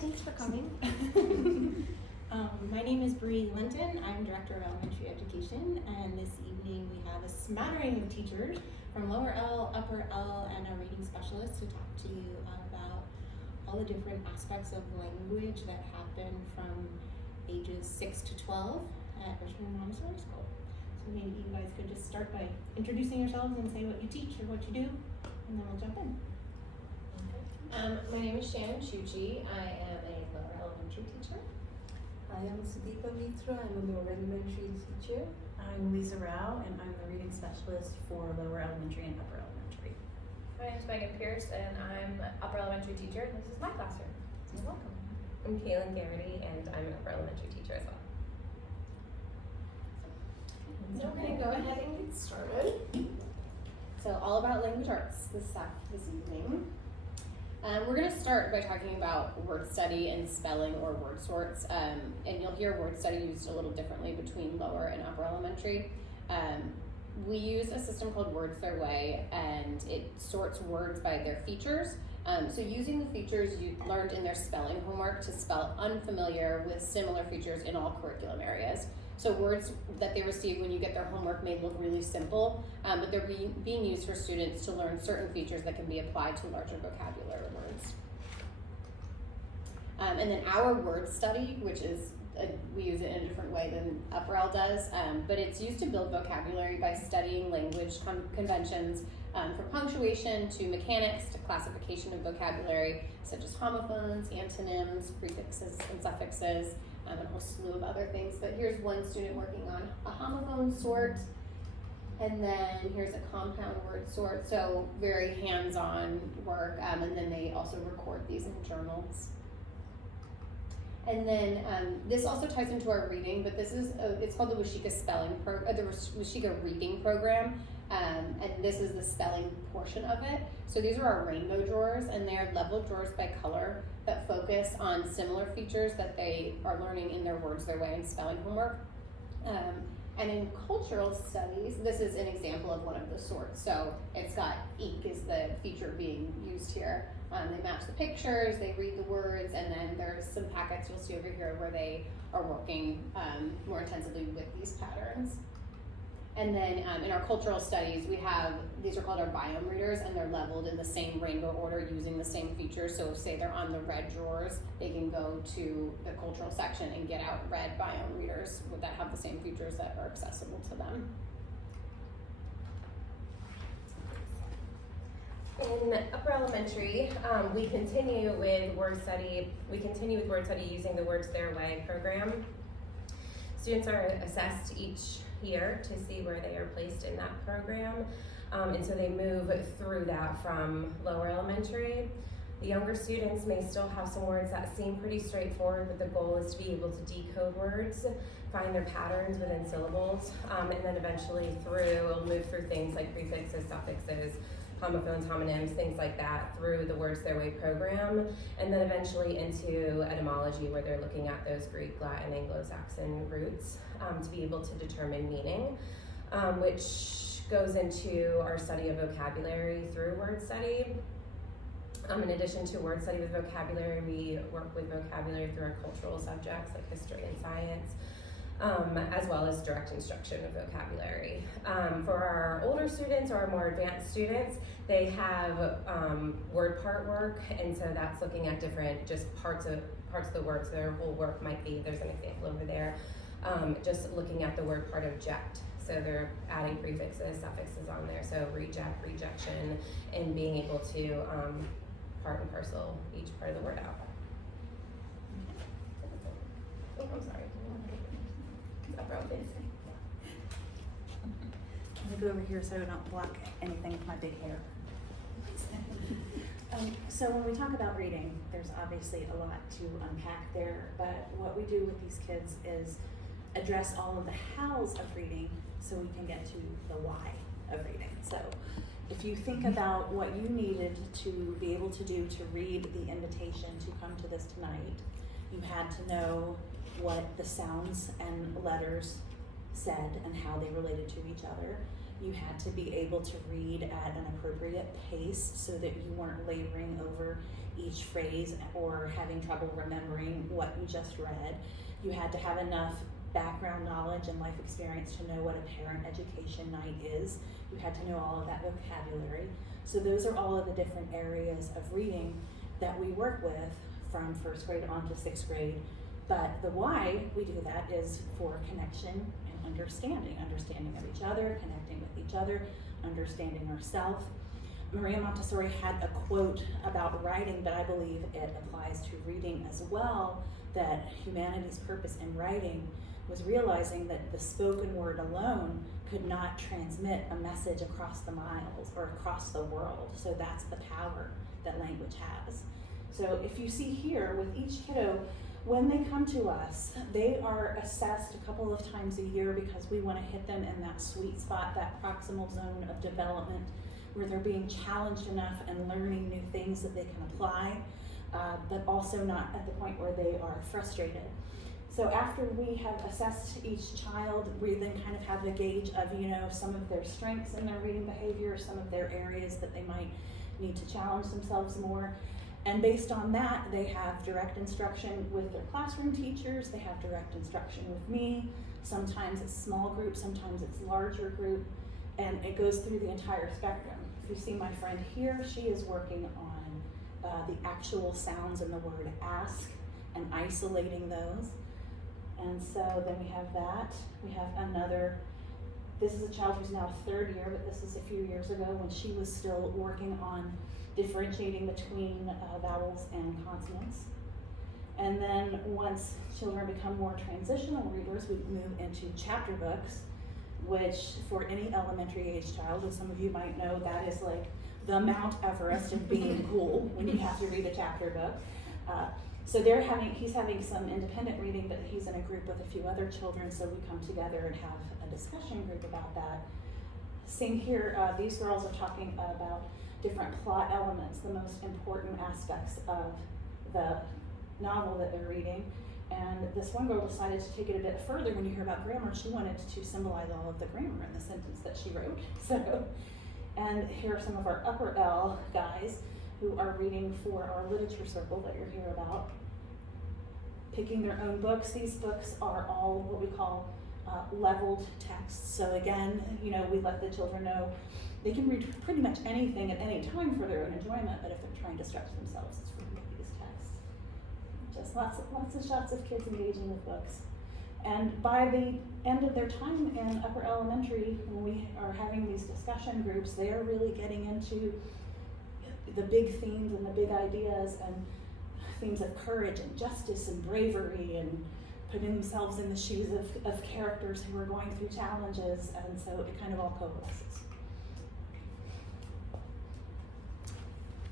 thanks for coming. My name is Bree Linton. I'm Director of Elementary Education, and this evening we have a smattering of teachers from lower L, upper L, and a reading specialist to talk to you about all the different aspects of language that happen from ages 6 to 12 at Richmond Montessori School. So maybe you guys could just start by introducing yourselves and say what you teach or what you do, and then we'll jump in. My name is Shannon Chuchi. I am a lower elementary teacher. I am Sudeepa Mitra. I'm a lower elementary teacher. I'm Lisa Rao, and I'm the reading specialist for lower elementary and upper elementary. My name is Megan Pierce, and I'm an upper elementary teacher, and this is my classroom. So welcome. I'm Kaylin Garrity, and I'm an upper elementary teacher as well. So we're going to go ahead and get started. So all about language arts this evening. We're going to start by talking about word study and spelling or word sorts, and you'll hear word study used a little differently between lower and upper elementary. We use a system called Words Their Way, and it sorts words by their features. So using the features you learned in their spelling homework to spell unfamiliar with similar features in all curriculum areas. So words that they receive when you get their homework may look really simple, but they're being used for students to learn certain features that can be applied to larger vocabulary words. And then our word study, which is, we use it in a different way than Upper L does, but it's used to build vocabulary by studying language conventions, from punctuation to mechanics to classification of vocabulary, such as homophones, antonyms, prefixes, and suffixes, and a whole slew of other things. But here's one student working on a homophone sort, and then here's a compound word sort, so very hands-on work, and then they also record these in journals. And then this also ties into our reading, but this is it's called the Washika the Washika reading program, and this is the spelling portion of it. So these are our rainbow drawers, and they are leveled drawers by color that focus on similar features that they are learning in their Words Their Way and spelling homework. And in cultural studies, this is an example of one of the sorts. So it's got ink is the feature being used here. They match the pictures, they read the words, and then there's some packets you'll see over here where they are working more intensively with these patterns. And then in our cultural studies, we have, these are called our biome readers, and they're leveled in the same rainbow order using the same features. So say they're on the red drawers, they can go to the cultural section and get out red biome readers that have the same features that are accessible to them. In upper elementary, we continue with word study. Using the Words Their Way program. Students are assessed each year to see where they are placed in that program, and so they move through that from lower elementary. The younger students may still have some words that seem pretty straightforward, but the goal is to be able to decode words, find their patterns within syllables, and then eventually we'll move through things like prefixes, suffixes, homophones, homonyms, things like that through the Words Their Way program, and then eventually into etymology, where they're looking at those Greek, Latin, Anglo-Saxon roots to be able to determine meaning, which goes into our study of vocabulary through word study. In addition to word study with vocabulary, we work with vocabulary through our cultural subjects like history and science, as well as direct instruction of vocabulary. For our older students or our more advanced students, they have word part work, and so that's looking at different just parts of the words. So their whole work might be, there's an example over there, just looking at the word part of jet. So they're adding prefixes, suffixes on there. So reject, rejection, and being able to part and parcel each part of the word out. Oh, I'm sorry. I'm gonna go over here so I don't block anything with my big hair. So when we talk about reading, there's obviously a lot to unpack there, but what we do with these kids is address all of the hows of reading so we can get to the why of reading. So if you think about what you needed to be able to do to read the invitation to come to this tonight, you had to know what the sounds and letters said and how they related to each other. You had to be able to read at an appropriate pace so that you weren't laboring over each phrase or having trouble remembering what you just read. You had to have enough background knowledge and life experience to know what a parent education night is. You had to know all of that vocabulary. So those are all of the different areas of reading that we work with from first grade on to sixth grade. But the why we do that is for connection and understanding of each other, connecting with each other, understanding ourselves. Maria Montessori had a quote about writing, but I believe it applies to reading as well, that humanity's purpose in writing was realizing that the spoken word alone could not transmit a message across the miles or across the world. So that's the power that language has. So if you see here with each kiddo, when they come to us, they are assessed a couple of times a year because we want to hit them in that sweet spot, that proximal zone of development where they're being challenged enough and learning new things that they can apply, but also not at the point where they are frustrated. So after we have assessed each child, we then kind of have a gauge of, some of their strengths in their reading behavior, some of their areas that they might need to challenge themselves more. And based on that, they have direct instruction with their classroom teachers, they have direct instruction with me. Sometimes it's small group, sometimes it's larger group, and it goes through the entire spectrum. If you see my friend here, she is working on the actual sounds in the word ask and isolating those. And so then we have that. We have another, this is a child who's now third year, but this is a few years ago when she was still working on differentiating between vowels and consonants. And then once children become more transitional readers, we move into chapter books, which for any elementary age child, as some of you might know, that is like the Mount Everest of being cool when you have to read a chapter book. So he's having some independent reading, but he's in a group with a few other children, so we come together and have a discussion group about that. Same here, these girls are talking about different plot elements, the most important aspects of the novel that they're reading. And this one girl decided to take it a bit further when you hear about grammar. She wanted to symbolize all of the grammar in the sentence that she wrote. And here are some of our upper L guys who are reading for our literature circle that you'll hear about. Picking their own books. These books are all what we call leveled texts. So again, we let the children know they can read pretty much anything at any time for their own enjoyment, but if they're trying to stretch themselves, it's for these texts. Just lots of shots of kids engaging with books. And by the end of their time in upper elementary, when we are having these discussion groups, they are really getting into the big themes and the big ideas and themes of courage and justice and bravery and putting themselves in the shoes of characters who are going through challenges, and so it kind of all coalesces.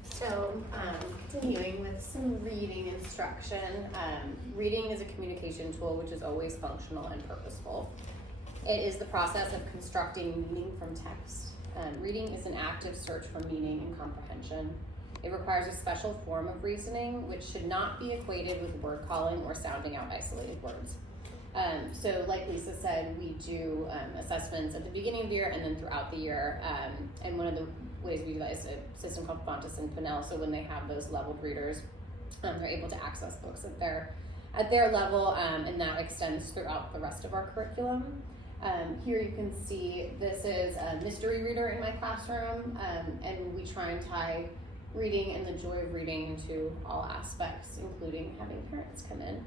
So, continuing with some reading instruction. Reading is a communication tool which is always functional and purposeful. It is the process of constructing meaning from text. Reading is an active search for meaning and comprehension. It requires a special form of reasoning which should not be equated with word calling or sounding out isolated words. So like Lisa said, we do assessments at the beginning of the year and then throughout the year. And one of the ways we do that is a system called Fontes and Pinnell. So when they have those leveled readers, they're able to access books at their level, and that extends throughout the rest of our curriculum. Here you can see this is a mystery reader in my classroom, and we try and tie reading and the joy of reading into all aspects, including having parents come in.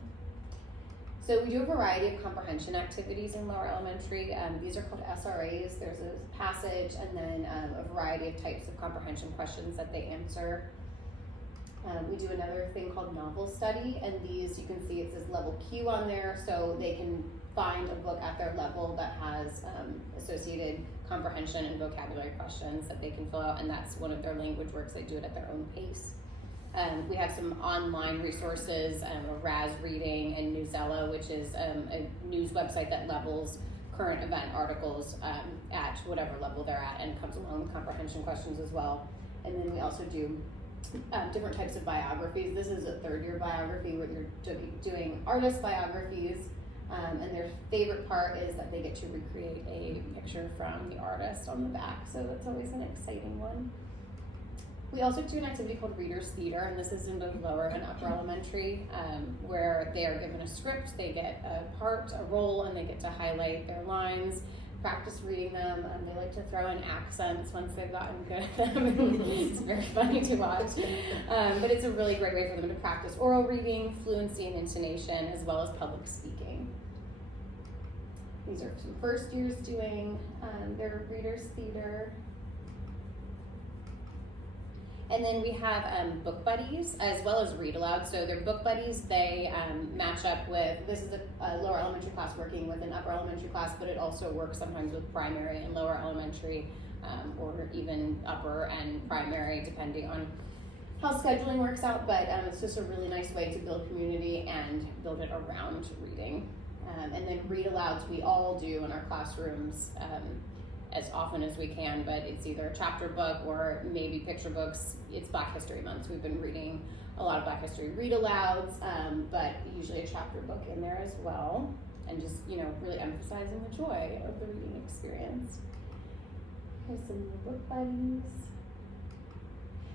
So we do a variety of comprehension activities in lower elementary. These are called SRAs. There's a passage and then a variety of types of comprehension questions that they answer. We do another thing called novel study, and these you can see it says level Q on there, so they can find a book at their level that has associated comprehension and vocabulary questions that they can fill out, and that's one of their language works. They do it at their own pace. We have some online resources, Raz Reading and Newsella, which is a news website that levels current event articles at whatever level they're at, and comes along with comprehension questions as well. And then we also do different types of biographies. This is a third year biography where you're doing artist biographies, And their favorite part is that they get to recreate a picture from the artist on the back, so that's always an exciting one. We also do an activity called Reader's Theater, and this is in both lower and upper elementary, where they are given a script, they get a part, a role, and they get to highlight their lines, practice reading them. They like to throw in accents once they've gotten good at them. It's very funny to watch. But it's a really great way for them to practice oral reading, fluency and intonation, as well as public speaking. These are some first years doing their Reader's Theater. And then we have book buddies as well as read aloud. So they're book buddies. They match up with, this is a lower elementary class working with an upper elementary class, but it also works sometimes with primary and lower elementary, or even upper and primary, depending on how scheduling works out. But it's just a really nice way to build community and build it around reading. And then read alouds we all do in our classrooms as often as we can, but it's either a chapter book or maybe picture books. It's Black History Month, so we've been reading a lot of Black History read alouds, but usually a chapter book in there as well, and just, you know, really emphasizing the joy of the reading experience. Here's some more book buddies.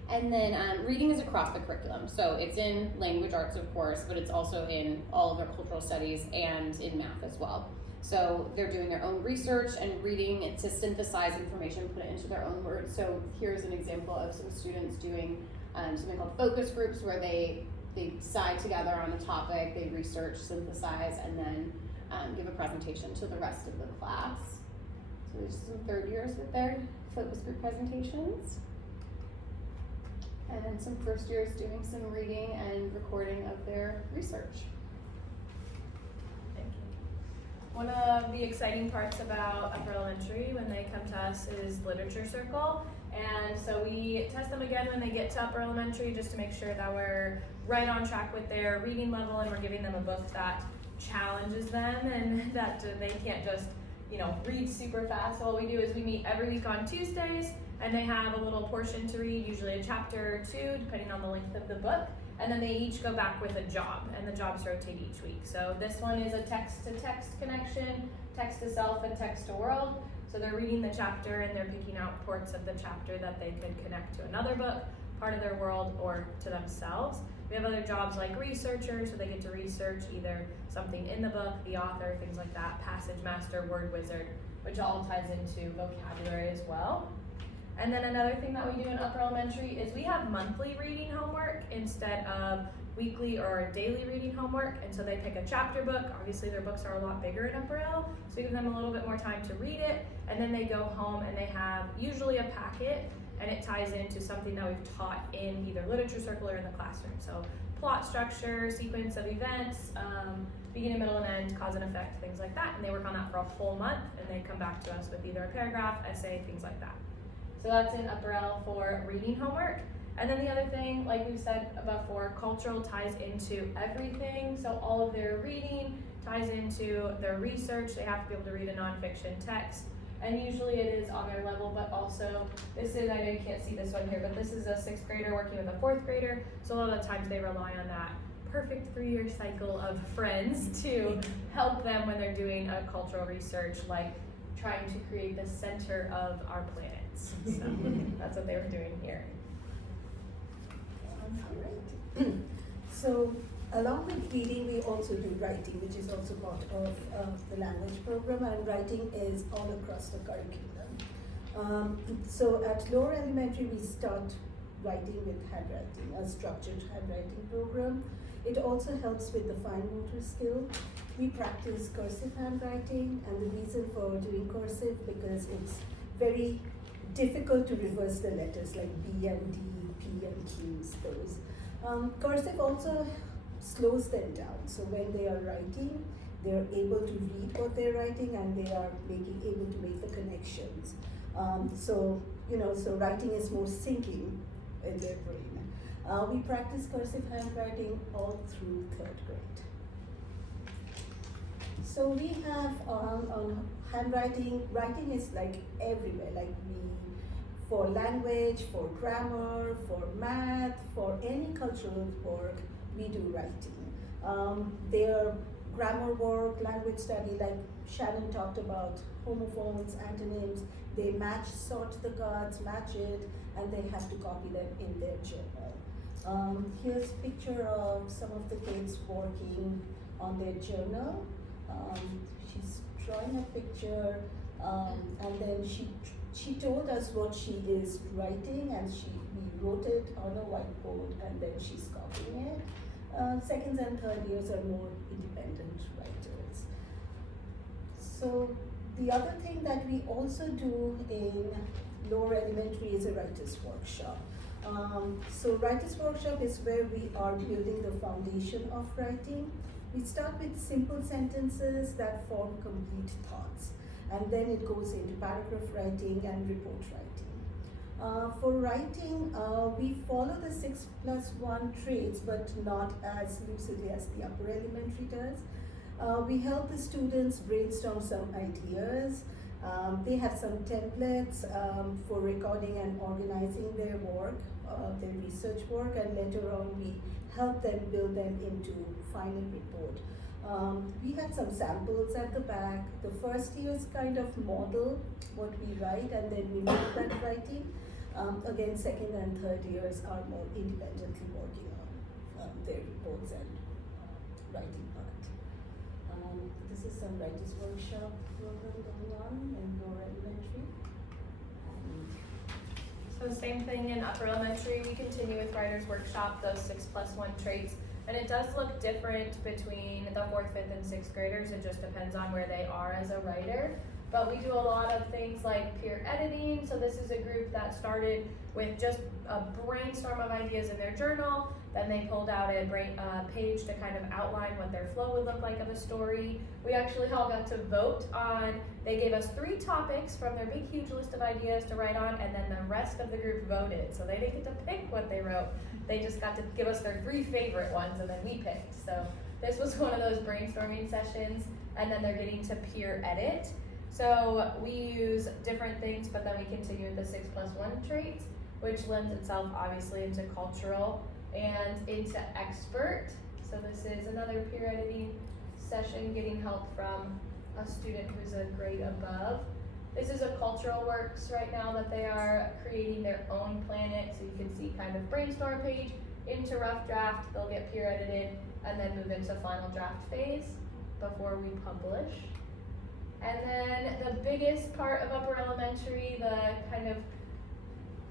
And then reading is across the curriculum. So it's in language arts, of course, but it's also in all of their cultural studies and in math as well. So they're doing their own research and reading it to synthesize information, put it into their own words. So here's an example of some students doing something called focus groups, where they decide together on a topic, they research, synthesize, and then give a presentation to the rest of the class. So there's some third years with their focus group presentations. And some first years doing some reading and recording of their research. Thank you. One of the exciting parts about upper elementary when they come to us is literature circle. And so we test them again when they get to upper elementary, just to make sure that we're right on track with their reading level, and we're giving them a book that challenges them and that they can't just, you know, read super fast. So what we do is we meet every week on Tuesdays, and they have a little portion to read, usually a chapter or two, depending on the length of the book. And then they each go back with a job, and the jobs rotate each week. So this one is a text-to-text connection, text to self and text to world. So they're reading the chapter and they're picking out parts of the chapter that they could connect to another book, part of their world, or to themselves. We have other jobs like researchers, so they get to research either something in the book, the author, things like that, passage master, word wizard, which all ties into vocabulary as well. And then another thing that we do in upper elementary is we have monthly reading homework instead of weekly or daily reading homework. And so they pick a chapter book. Obviously their books are a lot bigger in upper L, so we give them a little bit more time to read it. And then they go home and they have usually a packet, and it ties into something that we've taught in either literature circle or in the classroom. So plot structure, sequence of events, beginning, middle, and end, cause and effect, things like that. And they work on that for a whole month, and they come back to us with either a paragraph, essay, things like that. So that's in upper L for reading homework. And then the other thing, like we've said before, cultural ties into everything. So all of their reading ties into their research. They have to be able to read a nonfiction text. And usually it is on their level, but also this is, I know you can't see this one here, but this is a 6th grader working with a 4th grader. So a lot of the times they rely on that perfect 3-year cycle of friends to help them when they're doing a cultural research, like trying to create the center of our planets. So that's what they were doing here. So along with reading, we also do writing, which is also part of the language program, and writing is all across the curriculum. So at lower elementary, we start writing with handwriting, a structured handwriting program. It also helps with the fine motor skill. We practice cursive handwriting, and the reason for doing cursive, because it's very difficult to reverse the letters like B and D, P and Q's, those. Cursive also slows them down. So when they are writing, they're able to read what they're writing, and they are able to make the connections. So writing is more sinking in their brain. We practice cursive handwriting all through 3rd grade. So we have on handwriting, writing is like everywhere, like for language, for grammar, for math, for any cultural work, we do writing. They are grammar work, language study, like Shannon talked about, homophones, antonyms. They sort the cards, match it, and they have to copy them in their journal. Here's a picture of some of the kids working on their journal. She's drawing a picture, and then she told us what she is writing, and we wrote it on a whiteboard, and then she's copying it. Second and third years are more independent writers. So the other thing that we also do in lower elementary is a writer's workshop. So writer's workshop is where we are building the foundation of writing. We start with simple sentences that form complete thoughts, and then it goes into paragraph writing and report writing. For writing, we follow the 6+1 traits, but not as lucidly as the upper elementary does. We help the students brainstorm some ideas. They have some templates for recording and organizing their work, their research work, and later on we help them build them into final report. We had some samples at the back. The first years kind of model what we write, and then we make that writing. Again, second and third years are more independently working on their reports and writing part. This is some writers workshop program going on in lower elementary. So same thing in upper elementary, we continue with writer's workshop, those 6+1 traits. And it does look different between the 4th, 5th, and 6th graders. It just depends on where they are as a writer. But we do a lot of things like peer editing. So this is a group that started with just a brainstorm of ideas in their journal. Then they pulled out a page to kind of outline what their flow would look like of a story. We actually all got to vote on, they gave us 3 topics from their big huge list of ideas to write on, and then the rest of the group voted. So they didn't get to pick what they wrote. They just got to give us their 3 favorite ones, and then we picked. So this was one of those brainstorming sessions, and then they're getting to peer edit. So we use different things, but then we continue with the 6+1 traits, which lends itself obviously into cultural and into expert. So this is another peer editing session, getting help from a student who's a grade above. This is a cultural works right now that they are creating their own planet. So you can see kind of brainstorm page into rough draft, they'll get peer edited, and then move into final draft phase before we publish. And then the biggest part of upper elementary, the kind of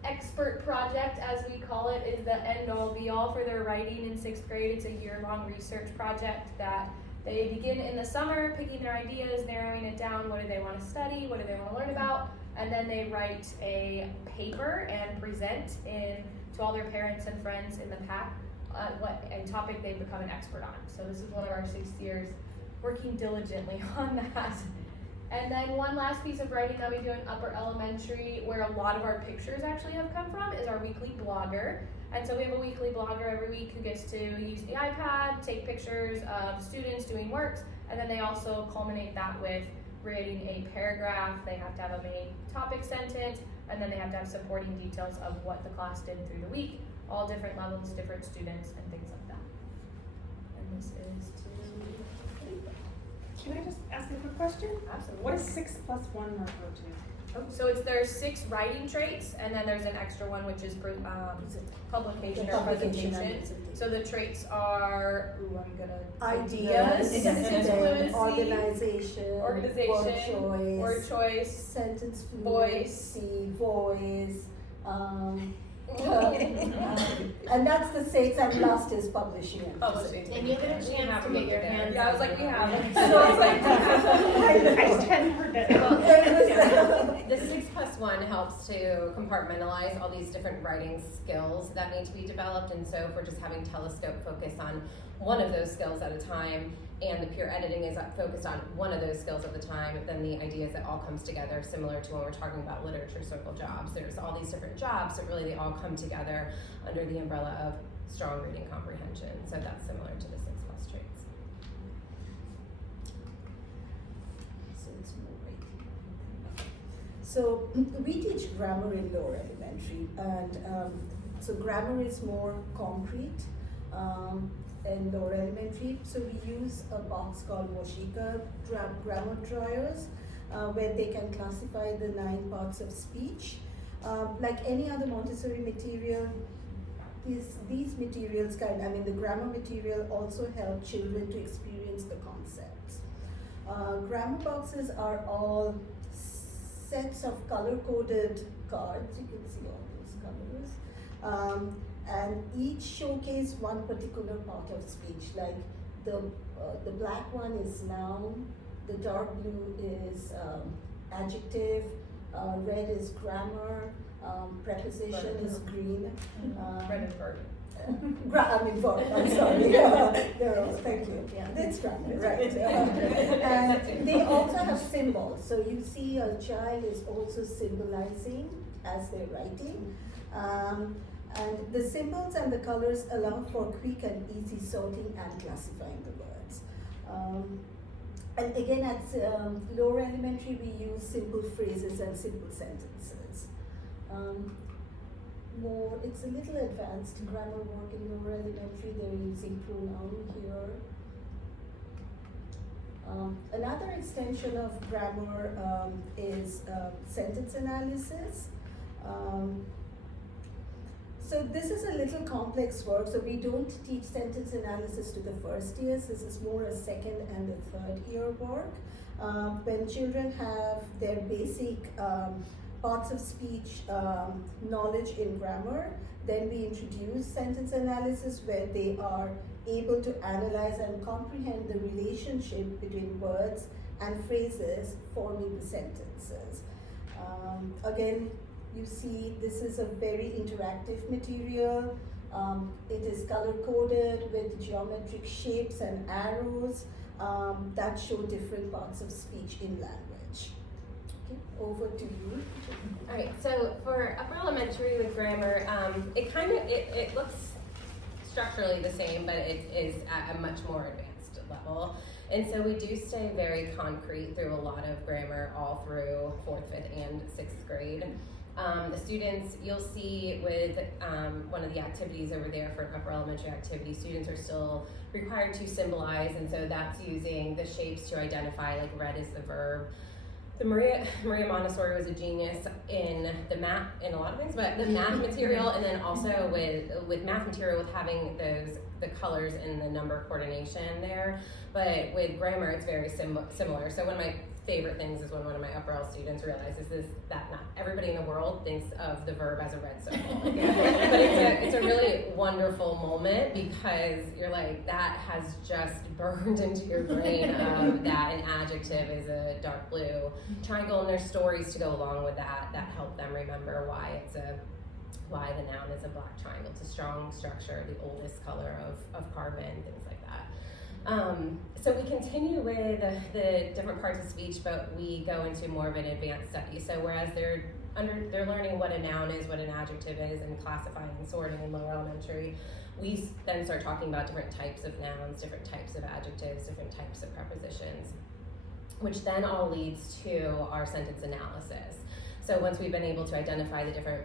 expert project as we call it, is the end all be all for their writing in 6th grade. It's a year-long research project that they begin in the summer, picking their ideas, narrowing it down, what do they want to study, what do they want to learn about, and then they write a paper and present to all their parents and friends in the pack what a topic they've become an expert on. So this is one of our 6th years working diligently on that. And then one last piece of writing that we do in upper elementary, where a lot of our pictures actually have come from, is our weekly blogger. And so we have a weekly blogger every week who gets to use the iPad, take pictures of students doing works, and then they also culminate that with writing a paragraph. They have to have a main topic sentence, and then they have to have supporting details of what the class did through the week, all different levels, different students, and things like that. And this is to... Can I just ask a quick question? Absolutely. What does 6+1 refer to? So there's 6 writing traits, and then there's an extra one, which is publication or presentation. So the traits are, Ideas, Fluency, organization, word choice, sentence voice. fluency, voice, and that's the 6, and last is publishing. publishing. And you get a chance to get your hands Yeah, I was on like, we your have writing. it. So I was like, I just hadn't heard that. The 6+1 helps to compartmentalize all these different writing skills that need to be developed, and so if we're just having telescope focus on one of those skills at a time, and the peer editing is focused on one of those skills at the time, then the idea is that all comes together, similar to when we're talking about literature circle jobs. There's all these different jobs, but really they all come together under the umbrella of strong reading comprehension. So that's similar to the 6+ traits. So we teach grammar in lower elementary, and so grammar is more concrete. in Lower Elementary. So we use a box called Washika grammar dryers, where they can classify the 9 parts of speech. Like any other Montessori material, these materials the grammar material also help children to experience the concepts. Grammar boxes are all sets of color-coded cards. You can see all those colors. And each showcase one particular part of speech. Like the black one is noun, the dark blue is adjective, red is grammar, preposition is green. Red is verb. Verb, I'm sorry. They're all, thank you. Yeah, that's grammar, right. And they also have symbols. So you see a child is also symbolizing as they're writing. And the symbols and the colors allow for quick and easy sorting and classifying the words. And again, at Lower Elementary, we use simple phrases and simple sentences. It's a little advanced grammar work in Lower Elementary. They're using pronoun here. Another extension of grammar is sentence analysis. So this is a little complex work, so we don't teach sentence analysis to the first years. This is more a second and a third year work. When children have their basic parts of speech knowledge in grammar, then we introduce sentence analysis where they are able to analyze and comprehend the relationship between words and phrases forming the sentences. Again, you see this is a very interactive material. It is color-coded with geometric shapes and arrows that show different parts of speech in language. Okay, over to you. All right, so for upper elementary with grammar, it looks structurally the same, but it is at a much more advanced level. And so we do stay very concrete through a lot of grammar all through 4th, 5th, and 6th grade. The students, you'll see with one of the activities over there for upper elementary activity, students are still required to symbolize, and so that's using the shapes to identify, like red is the verb. Maria Montessori was a genius in the math, in a lot of things, but the math material, and then also with math material, with having the colors and the number coordination there. But with grammar, it's very similar. So one of my favorite things is when one of my upper L students realizes that not everybody in the world thinks of the verb as a red circle. But it's a really wonderful moment, because you're like, that has just burned into your brain that an adjective is a dark blue triangle, and there's stories to go along with that help them remember why the noun is a black triangle. It's a strong structure, the oldest color of carbon, things like that. So we continue with the different parts of speech, but we go into more of an advanced study. So whereas they're learning what a noun is, what an adjective is, and classifying and sorting in lower elementary, we then start talking about different types of nouns, different types of adjectives, different types of prepositions, which then all leads to our sentence analysis. So once we've been able to identify the different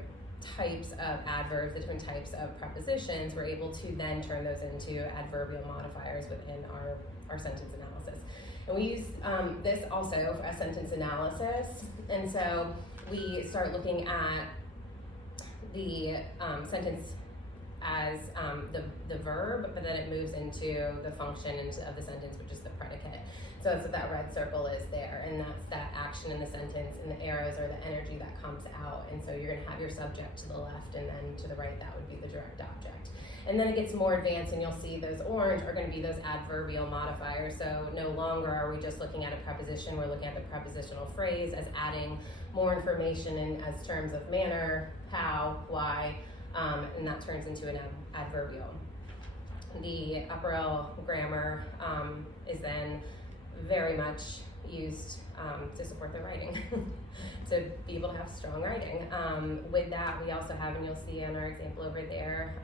types of adverbs, the different types of prepositions, we're able to then turn those into adverbial modifiers within our sentence analysis. And we use this also for a sentence analysis. And so we start looking at the sentence as the verb, but then it moves into the function of the sentence, which is the predicate. So that's what that red circle is there, and that's that action in the sentence, and the arrows are the energy that comes out. And so you're gonna have your subject to the left, and then to the right, that would be the direct object. And then it gets more advanced, and you'll see those orange are gonna be those adverbial modifiers. So no longer are we just looking at a preposition, we're looking at the prepositional phrase as adding more information in as terms of manner, how, why, and that turns into an adverbial. The upper L grammar is then very much used to support the writing, to be able to have strong writing. With that, we also have, and you'll see in our example over there,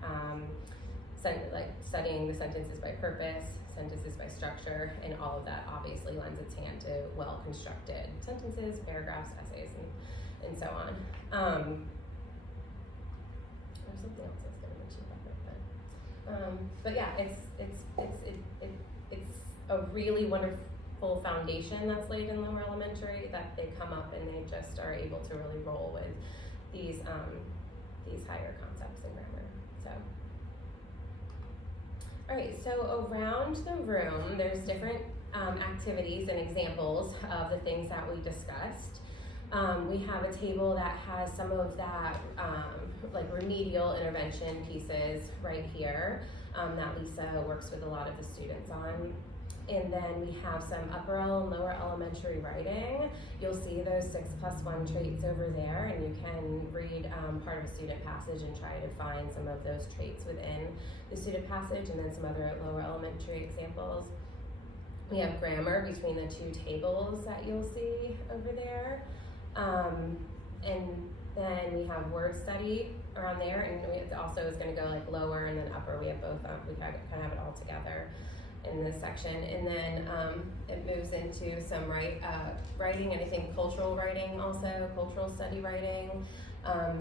studying the sentences by purpose, sentences by structure, and all of that obviously lends its hand to well-constructed sentences, paragraphs, essays, and so on. There's something else I was going to mention about that. But yeah, it's a really wonderful foundation that's laid in lower elementary that they come up and they just are able to really roll with these higher concepts in grammar. So. Alright, so around the room, there's different activities and examples of the things that we discussed. We have a table that has some of that like remedial intervention pieces right here that Lisa works with a lot of the students on. And then we have some upper and lower elementary writing. You'll see those 6+1 traits over there, and you can read part of a student passage and try to find some of those traits within the student passage, and then some other lower elementary examples. We have grammar between the two tables that you'll see over there. And then we have word study around there, and it also is going to go like lower and then upper. We have both, we kind of have it all together in this section. And then it moves into some writing, and I think cultural writing also, cultural study writing,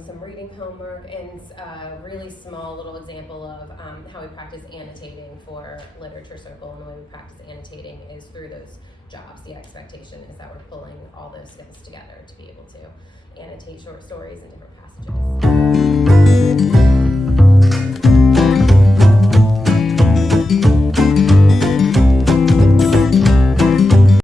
some reading homework, and a really small little example of how we practice annotating for Literature Circle. And the way we practice annotating is through those jobs. The expectation is that we're pulling all those skills together to be able to annotate short stories and different passages.